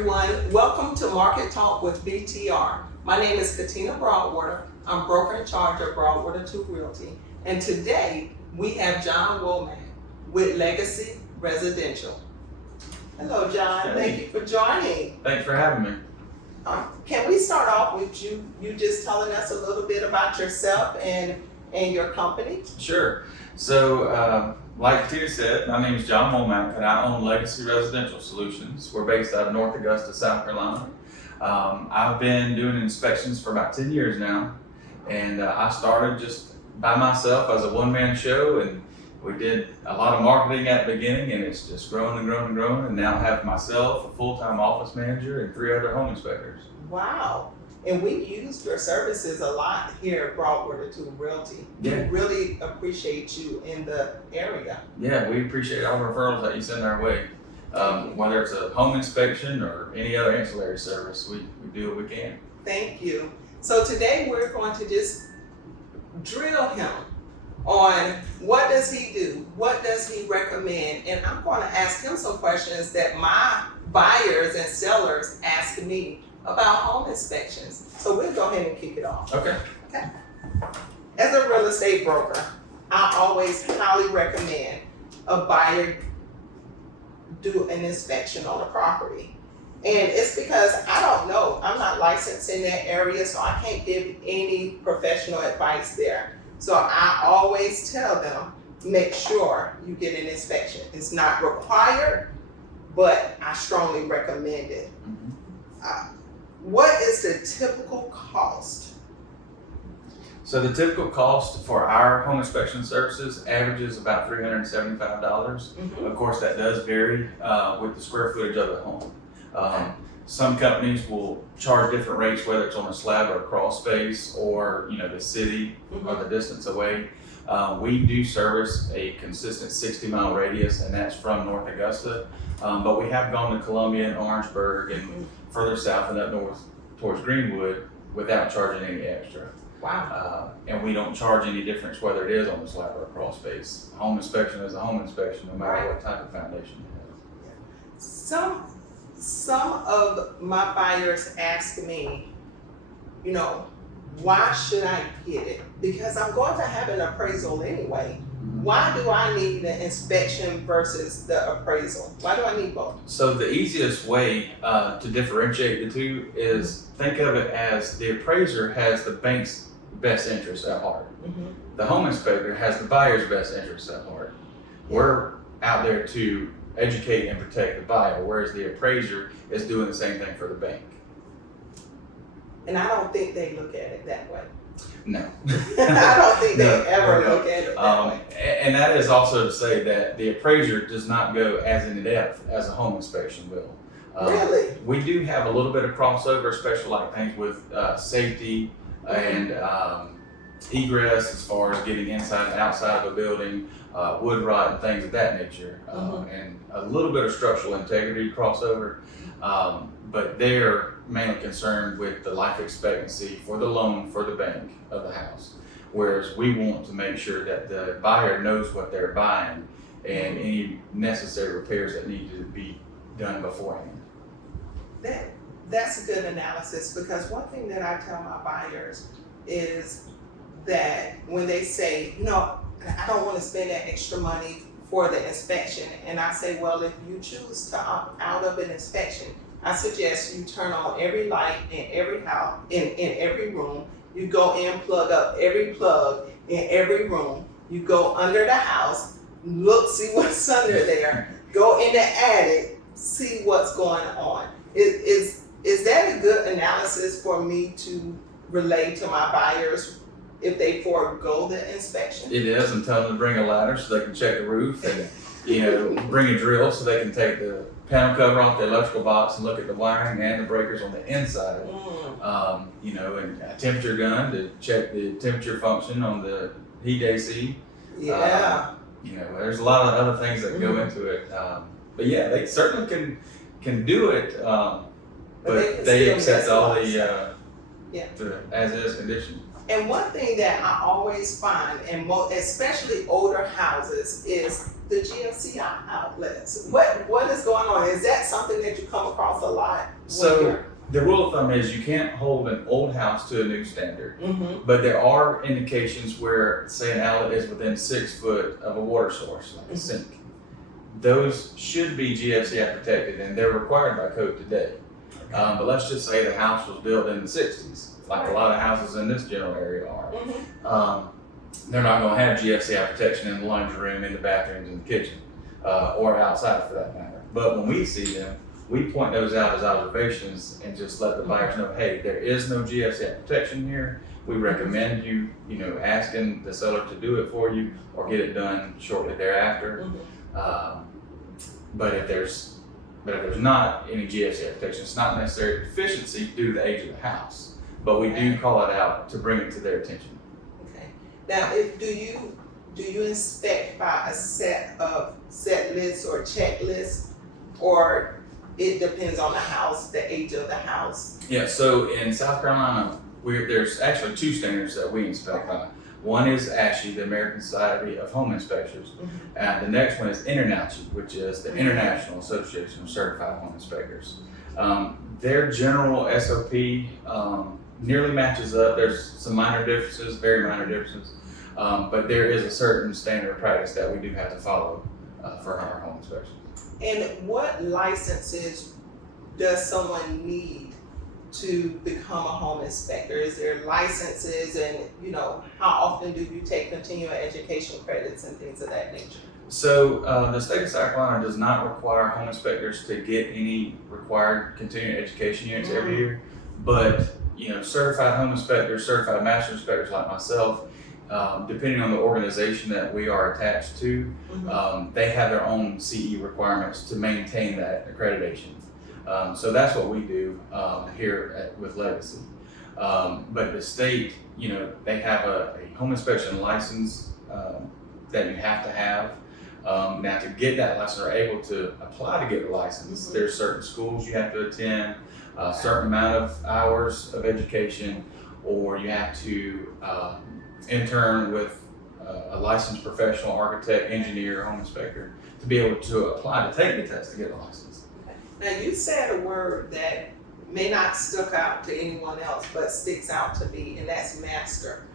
everyone. Welcome to Market Talk with BTR. My name is Catina Broadwater. I'm broker in charge of Broadwater-Toole Realty. And today we have John Womack with Legacy Residential. Hello, John. Hey. Thank you for joining. Thanks for having me. Can we start off with you just telling us a little bit about yourself and your company? Sure. So, like Tina said, my name is John Womack, and I own Legacy Residential Solutions. We're based out of North Augusta, South Carolina. I've been doing inspections for about 10 years now, and I started just by myself as a one-man show, and we did a lot of marketing at the beginning, and it's just grown and grown and grown, and now I have myself, a full-time office manager, and 3 other home inspectors. Wow. And we used your services a lot here at Broadwater-Toole Realty. Yeah. We really appreciate you in the area. Yeah, we appreciate all the referrals that you send our way. Whether it's a home inspection or any other ancillary service, we do what we can. Thank you. So today we're going to just drill him on what does he do, what does he recommend, and I'm going to ask him some questions that my buyers and sellers ask me about home inspections. So we'll go ahead and kick it off. Okay. As a real estate broker, I always highly recommend a buyer do an inspection on a property. And it's because I don't know, I'm not licensed in that area, so I can't give any professional advice there. So I always tell them, make sure you get an inspection. It's not required, but I strongly recommend it. What is the typical cost? So the typical cost for our home inspection services averages about $375. Of course, that does vary with the square footage of the home. Some companies will charge different rates, whether it's on a slab or a crawl space, or the city or the distance away. We do service a consistent 60-mile radius, and that's from North Augusta. But we have gone to Columbia and Orangeburg and further south and up north towards Greenwood without charging any extra. Wow. And we don't charge any difference whether it is on the slab or a crawl space. Home inspection is a home inspection, no matter what type of foundation it has. Some of my buyers ask me, why should I get it? Because I'm going to have an appraisal anyway. Why do I need an inspection versus the appraisal? Why do I need both? So the easiest way to differentiate the two is think of it as the appraiser has the bank's best interest at heart. The home inspector has the buyer's best interest at heart. We're out there to educate and protect the buyer, whereas the appraiser is doing the same thing for the bank. And I don't think they look at it that way. No. I don't think they ever look at it that way. And that is also to say that the appraiser does not go as in depth as a home inspection will. Really? We do have a little bit of crossover, especially like things with safety and egress as far as getting inside and outside of a building, wood rot and things of that nature, and a little bit of structural integrity crossover. But they're mainly concerned with the life expectancy for the loan for the bank of the house. Whereas we want to make sure that the buyer knows what they're buying and any necessary repairs that need to be done beforehand. That's a good analysis, because one thing that I tell my buyers is that when they say, I don't want to spend that extra money for the inspection, and I say, well, if you choose to opt out of an inspection, I suggest you turn on every light in every house, in every room. You go in, plug up every plug in every room. You go under the house, look, see what's under there. Go in the attic, see what's going on. Is that a good analysis for me to relay to my buyers if they forego the inspection? It is, and tell them to bring a ladder so they can check the roof, and bring a drill so they can take the panel cover off the electrical box and look at the wiring and the breakers on the inside of it. And a temperature gun to check the temperature function on the heat AC. Yeah. There's a lot of other things that go into it. But yeah, they certainly can do it, but they accept all the as-is conditions. And one thing that I always find, and especially older houses, is the GFCI outlets. What is going on? Is that something that you come across a lot? So the rule of thumb is you can't hold an old house to a new standard, but there are indications where, say, an outlet is within 6 foot of a water source, like a sink. Those should be GFCI protected, and they're required by code today. But let's just say the house was built in the 60s, like a lot of houses in this general area are. They're not going to have GFCI protection in the laundry room, in the bathrooms, in the kitchen, or outside for that matter. But when we see them, we point those out as observations and just let the buyers know, hey, there is no GFCI protection here. We recommend you, asking the seller to do it for you or get it done shortly thereafter. But if there's not any GFCI protection, it's not necessarily deficiency due to the age of the house. But we do call it out to bring it to their attention. Okay. Now, do you inspect by a set lists or checklists, or it depends on the house, the age of the house? Yeah. So in South Carolina, there's actually 2 standards that we inspect by. One is ASHI, the American Society of Home Inspectors, and the next one is INTERNACHI, which is the International Association of Certified Home Inspectors. Their general SOP nearly matches up. There's some minor differences, very minor differences, but there is a certain standard of practice that we do have to follow for our home inspections. And what licenses does someone need to become a home inspector? Is there licenses, and how often do you take continuing education credits and things of that nature? So the state of South Carolina does not require home inspectors to get any required continuing education units every year, but certified home inspectors, certified master inspectors like myself, depending on the organization that we are attached to, they have their own CE requirements to maintain that accreditation. So that's what we do here with Legacy. But the state, they have a home inspection license that you have to have. Now, to get that license or able to apply to get the license, there's certain schools you have to attend, a certain amount of hours of education, or you have to intern with a licensed professional architect, engineer, home inspector to be able to apply to take the test to get a license. Now, you said a word that may not stick out to anyone else, but sticks out to me, and that's master.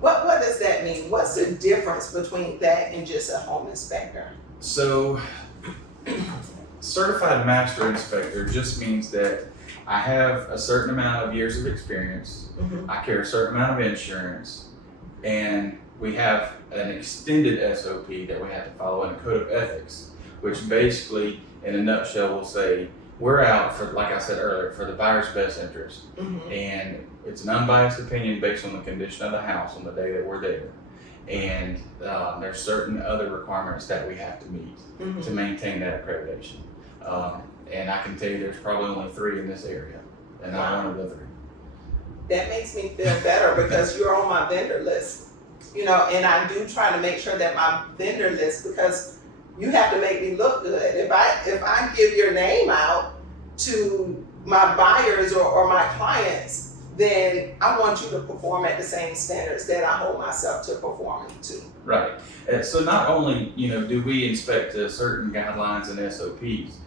What does that mean? What's the difference between that and just a home inspector? So, certified master inspector just means that I have a certain amount of years of experience, I carry a certain amount of insurance, and we have an extended SOP that we have to follow in a code of ethics, which basically, in a nutshell, will say we're out for, like I said earlier, for the buyer's best interest. And it's an unbiased opinion based on the condition of the house on the day that we're there. And there's certain other requirements that we have to meet to maintain that accreditation. And I can tell you there's probably only 3 in this area, and I'm one of the 3. That makes me feel better because you're on my vendor list, and I do try to make sure that my vendor list, because you have to make me look good. If I give your name out to my buyers or my clients, then I want you to perform at the same standards that I hold myself to performing to. Right. So not only, do we inspect certain guidelines and SOPs,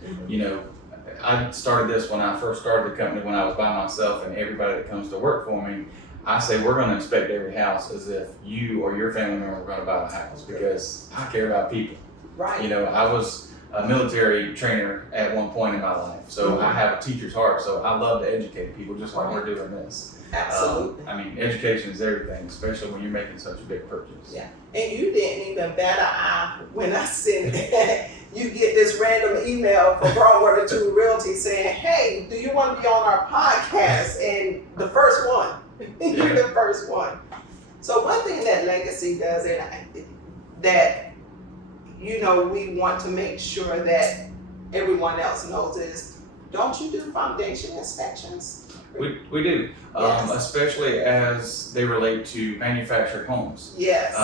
I started this when I first started the company when I was by myself, and everybody that comes to work for me, I say we're going to inspect every house as if you or your family member are going to buy the house, because I care about people. Right. I was a military trainer at one point in my life, so I have a teacher's heart, so I love to educate people just like we're doing this. Absolutely. Education is everything, especially when you're making such a big purchase. Yeah, and you didn't even bat an eye when I sent you get this random email from Broadwater-Toole Realty saying, hey, do you want to be on our podcast? And the first one, you're the first one. So one thing that Legacy does, and that we want to make sure that everyone else knows, is don't you do foundation inspections? We do, Yes. Especially as they relate to manufactured homes. Yes.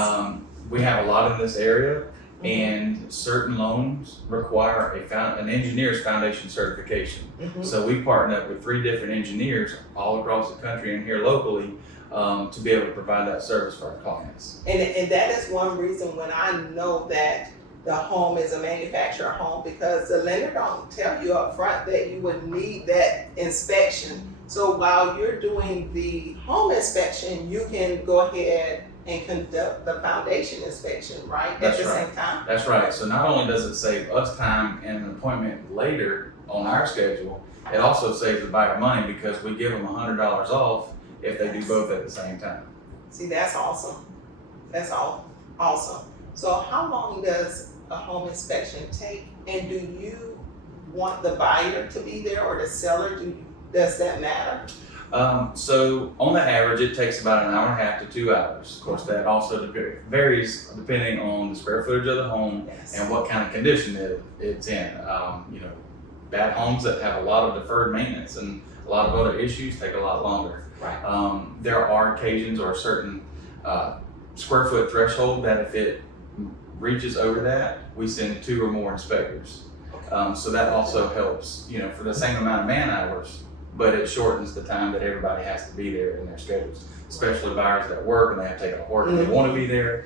We have a lot in this area, and certain loans require an engineer's foundation certification. So we partner up with 3 different engineers all across the country and here locally to be able to provide that service for our clients. And that is one reason when I know that the home is a manufactured home, because the lender don't tell you up front that you would need that inspection. So while you're doing the home inspection, you can go ahead and conduct the foundation inspection, right? That's At the right. same time? That's right. So not only does it save us time and an appointment later on our schedule, it also saves the buyer money because we give them $100 off if they do both at the same time. See, that's awesome. That's all awesome. So how long does a home inspection take? And do you want the buyer to be there or the seller? Does that matter? So on the average, it takes about an hour and a half to 2 hours. Of course, that also varies depending on the square footage of the home Yes. and what kind of condition it's in. Bad homes that have a lot of deferred maintenance and a lot of other issues take a lot longer. Right. There are occasions or a certain square foot threshold that if it reaches over that, we send 2 or more inspectors. So that also helps, for the same amount of man hours, but it shortens the time that everybody has to be there in their schedules, especially buyers that work and they have to take off work and they want to be there,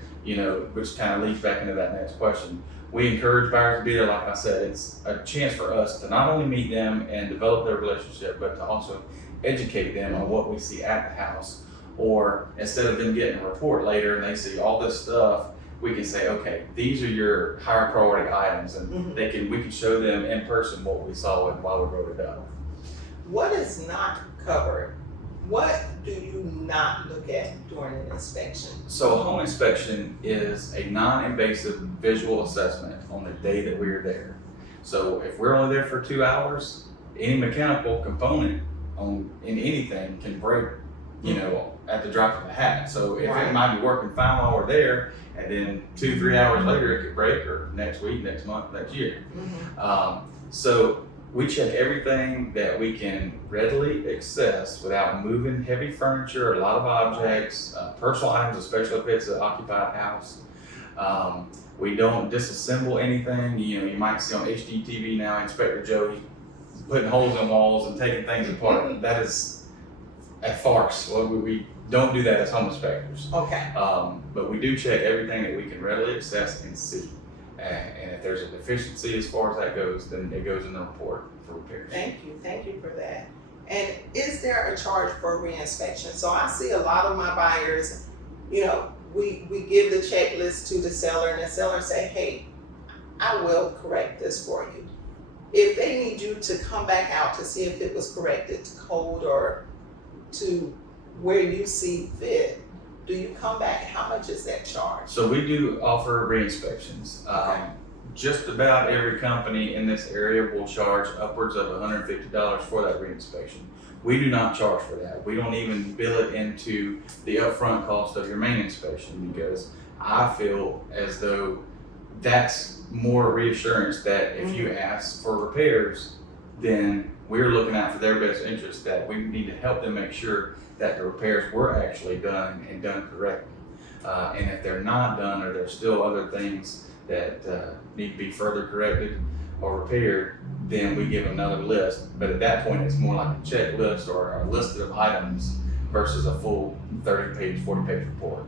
which kind of leads back into that next question. We encourage buyers to be there. Like I said, it's a chance for us to not only meet them and develop their relationship, but to also educate them on what we see at the house. Or instead of them getting a report later and they see all this stuff, we can say, okay, these are your higher priority items, and we can show them in person what we saw and why we wrote it up. What is not covered? What do you not look at during an inspection? So a home inspection is a non-invasive visual assessment on the day that we're there. So if we're only there for 2 hours, any mechanical component in anything can break, at the drop of a hat. So if it might be working fine while we're there, and then 2-3 hours later it could break, or next week, next month, next year. So we check everything that we can readily access without moving heavy furniture, a lot of objects, personal items, especially if it's an occupied house. We don't disassemble anything. You might see on HGTV now, Inspector Joe, he's putting holes in walls and taking things apart. That is a farce. Well, we don't do that as home inspectors. Okay. But we do check everything that we can readily access and see. And if there's a deficiency as far as that goes, then it goes in the report for repairs. Thank you for that. And is there a charge for reinspection? So I see a lot of my buyers, we give the checklist to the seller and the seller say, hey, I will correct this for you. If they need you to come back out to see if it was corrected to code or to where you see fit, do you come back? How much is that charge? So we do offer re-inspections. Okay. Just about every company in this area will charge upwards of $150 for that re-inspection. We do not charge for that. We don't even bill it into the upfront cost of your main inspection, because I feel as though that's more reassurance that if you ask for repairs, then we're looking out for their best interest, that we need to help them make sure that the repairs were actually done and done correctly. And if they're not done, or there's still other things that need to be further corrected or repaired, then we give another list. But at that point, it's more like a checklist or a list of items versus a full 30-page, 40-page report.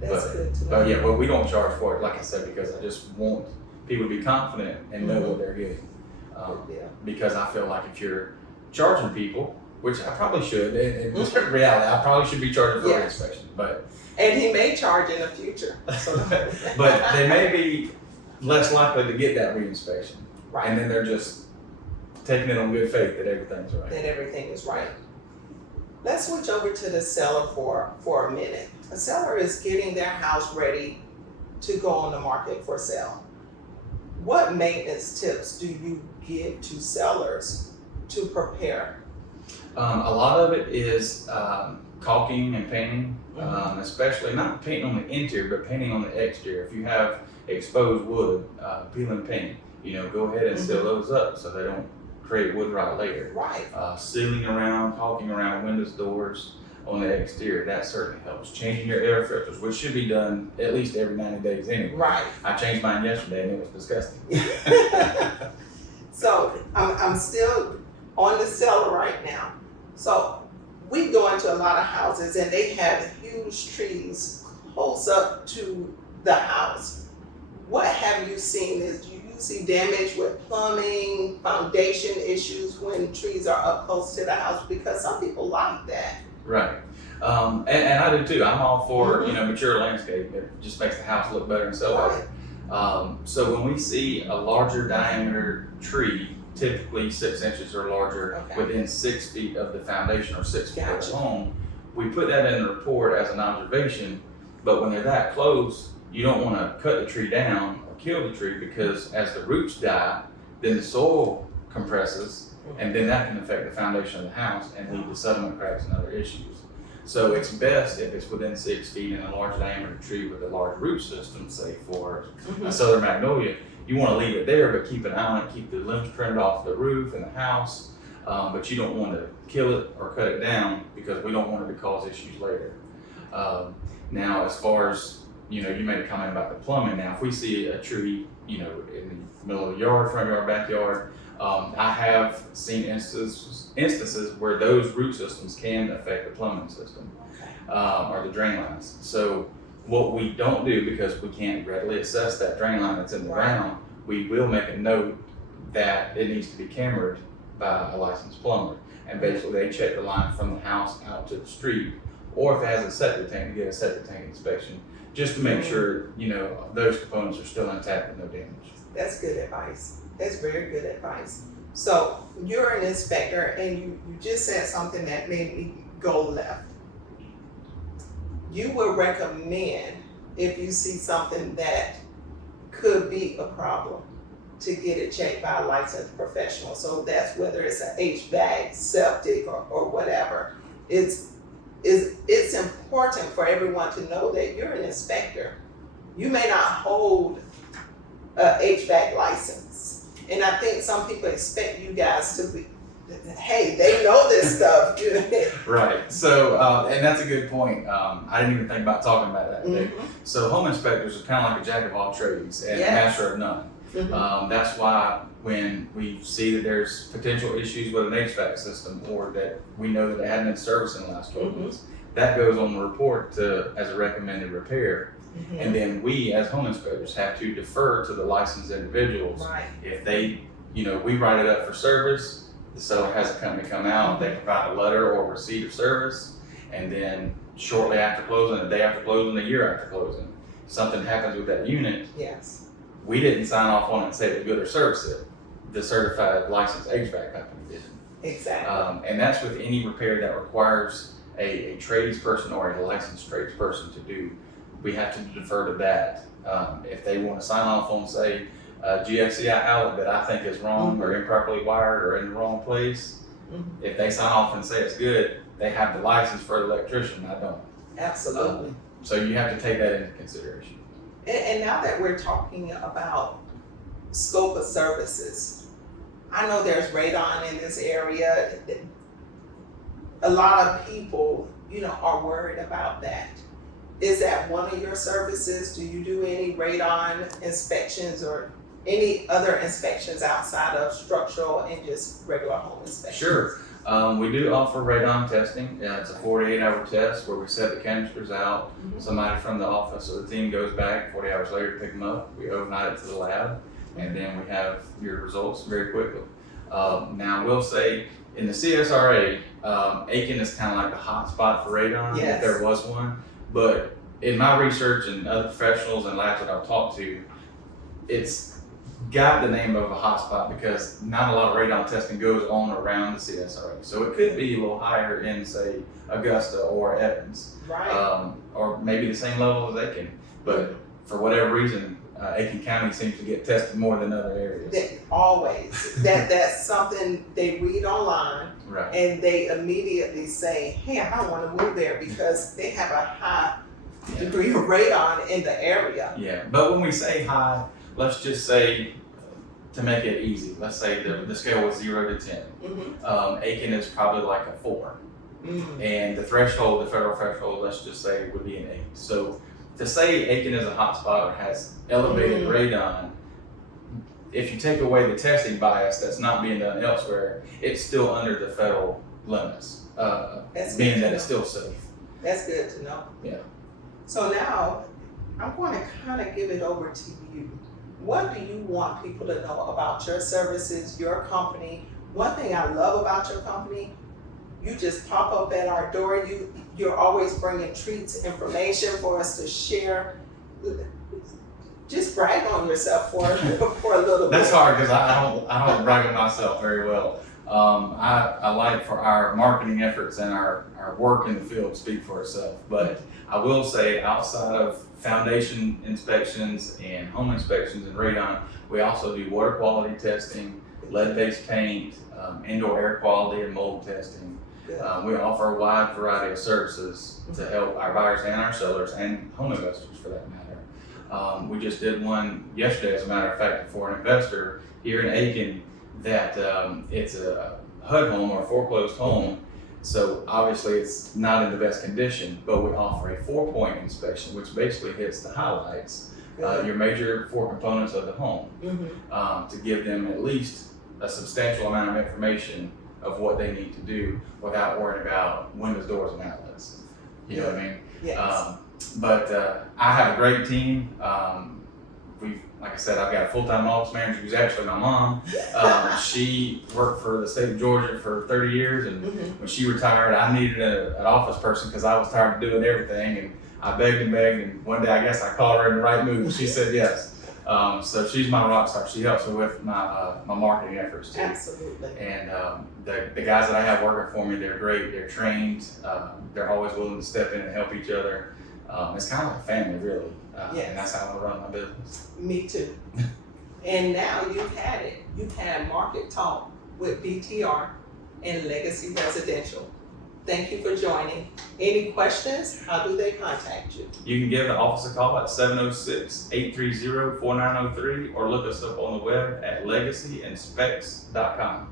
That's good to know. But yeah, we don't charge for it, like I said, because I just want people to be confident and know what they're getting. Because I feel like if you're charging people, which I probably should, in reality, I probably should be charging for an inspection, but. And he may charge in the future. But they may be less likely to get that re-inspection. Right. And then they're just taking it on good faith that everything's right. That everything is right. Let's switch over to the seller for a minute. A seller is getting their house ready to go on the market for sale. What maintenance tips do you give to sellers to prepare? A lot of it is caulking and painting, especially not painting on the interior, but painting on the exterior. If you have exposed wood, peel and paint, go ahead and seal those up so they don't create wood rot later. Right. Sealing around, caulking around windows, doors on the exterior, that certainly helps. Changing your air filters, which should be done at least every 90 days anyway. Right. I changed mine yesterday and it was disgusting. So I'm still on the seller right now. So we go into a lot of houses and they have huge trees close up to the house. What have you seen? Do you see damage with plumbing, foundation issues when trees are up close to the house? Because some people like that. Right. And I do too. I'm all for, mature landscape. It just makes the house look better and so on. So when we see a larger diameter tree, typically 6 inches or larger, within 6 feet of the foundation or 6 feet of the home, we put that in the report as an observation. But when they're that close, you don't want to cut the tree down or kill the tree, because as the roots die, then the soil compresses, and then that can affect the foundation of the house and lead to sediment cracks and other issues. So it's best if it's within 6 feet in a large diameter tree with a large root system, say for a southern magnolia. You want to leave it there, but keep an eye on it, keep the limbs trimmed off the roof and the house, but you don't want to kill it or cut it down, because we don't want it to cause issues later. Now, as far as, you made a comment about the plumbing. Now, if we see a tree, in the middle of the yard, front yard, backyard, I have seen instances where those root systems can affect the plumbing system, or the drain lines. So what we don't do, because we can't readily assess that drain line that's in the ground, we will make a note that it needs to be cambered by a licensed plumber. And basically they check the line from the house out to the street, or if it has a septic tank, get a septic tank inspection, just to make sure, those components are still intact with no damage. That's good advice. That's very good advice. So you're an inspector, and you just said something that made me go left. You would recommend, if you see something that could be a problem, to get it checked by a licensed professional. So that's whether it's an HVAC, septic, or whatever. It's important for everyone to know that you're an inspector. You may not hold a HVAC license, and I think some people expect you guys to be, hey, they know this stuff. Right. So, and that's a good point. I didn't even think about talking about that today. So home inspectors are kind of like a jack of all trades and a master of none. That's why when we see that there's potential issues with an HVAC system, or that we know that it hadn't been serviced in the last 12 months, that goes on the report as a recommended repair. And then we, as home inspectors, have to defer to the licensed individuals. If they, we write it up for service, the seller has a company come out, they provide a letter or receipt of service, and then shortly after closing, a day after closing, a year after closing, something happens with that unit. We didn't sign off on it and say it was good or service it. The certified licensed HVAC company did. Exactly. And that's with any repair that requires a tradesperson or a licensed tradesperson to do. We have to defer to that. If they want to sign off on, say, a GFCI outlet that I think is wrong or improperly wired or in the wrong place, if they sign off and say it's good, they have the license for the electrician. I don't. Absolutely. So you have to take that into consideration. And now that we're talking about scope of services, I know there's radon in this area. A lot of people, are worried about that. Is that one of your services? Do you do any radon inspections or any other inspections outside of structural and just regular home inspections? Sure. We do offer radon testing. It's a 48-hour test where we set the canisters out. Somebody from the office or the team goes back 40 hours later to pick them up. We overnight it to the lab, and then we have your results very quickly. Now, I will say, in the CSRA, Aiken is kind of like the hot spot for radon, if there was one. But in my research and other professionals and labs that I've talked to, it's got the name of a hotspot because not a lot of radon testing goes on around the CSRA. So it could be a little higher in, say, Augusta or Evans, or maybe the same level as Aiken. But for whatever reason, Aiken County seems to get tested more than other areas. Always. That's something they read online, and they immediately say, hey, I don't want to move there because they have a high degree of radon in the area. Yeah, but when we say high, let's just say, to make it easy, let's say the scale was 0 to 10. Aiken is probably like a 4. And the threshold, the federal threshold, let's just say would be an 8. So to say Aiken is a hotspot or has elevated radon, if you take away the testing bias that's not being done elsewhere, it's still under the federal limits. That's being good that to it's still safe. That's good to know. Yeah. So now, I'm going to kind of give it over to you. What do you want people to know about your services, your company? One thing I love about your company, you just pop up at our door. You're always bringing treats, information for us to share. Just brag on yourself for a little bit. That's hard because I don't brag on myself very well. I like for our marketing efforts and our work in the field to speak for itself. But I will say, outside of foundation inspections and home inspections and radon, we also do water quality testing, lead-based paint, indoor air quality and mold testing. We offer a wide variety of services to help our buyers and our sellers and home investors for that matter. We just did one yesterday, as a matter of fact, for an investor here in Aiken that it's a HUD home or a foreclosed home. So obviously it's not in the best condition, but we offer a 4-point inspection, which basically hits the highlights, your major 4 components of the home, to give them at least a substantial amount of information of what they need to do without worrying about windows, doors, and outlets. You know what I mean? Yes. But I have a great team. Like I said, I've got a full-time office manager who's actually my mom. She worked for the state of Georgia for 30 years, and when she retired, I needed an office person because I was tired of doing everything, and I begged, and one day I guess I called her in the right mood. She said yes. So she's my rock star. She helps me with my marketing efforts too. Absolutely. And the guys that I have working for me, they're great. They're trained. They're always willing to step in and help each other. It's kind of like a family, really. Yes. And that's how I run my business. Me too. And now you've had it. You've had Market Talk with BTR and Legacy Residential. Thank you for joining. Any questions? How do they contact you? You can give the office a call at 706-830-4903 or look us up on the web at legacyinspecs.com.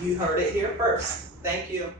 You heard it here first. Thank you.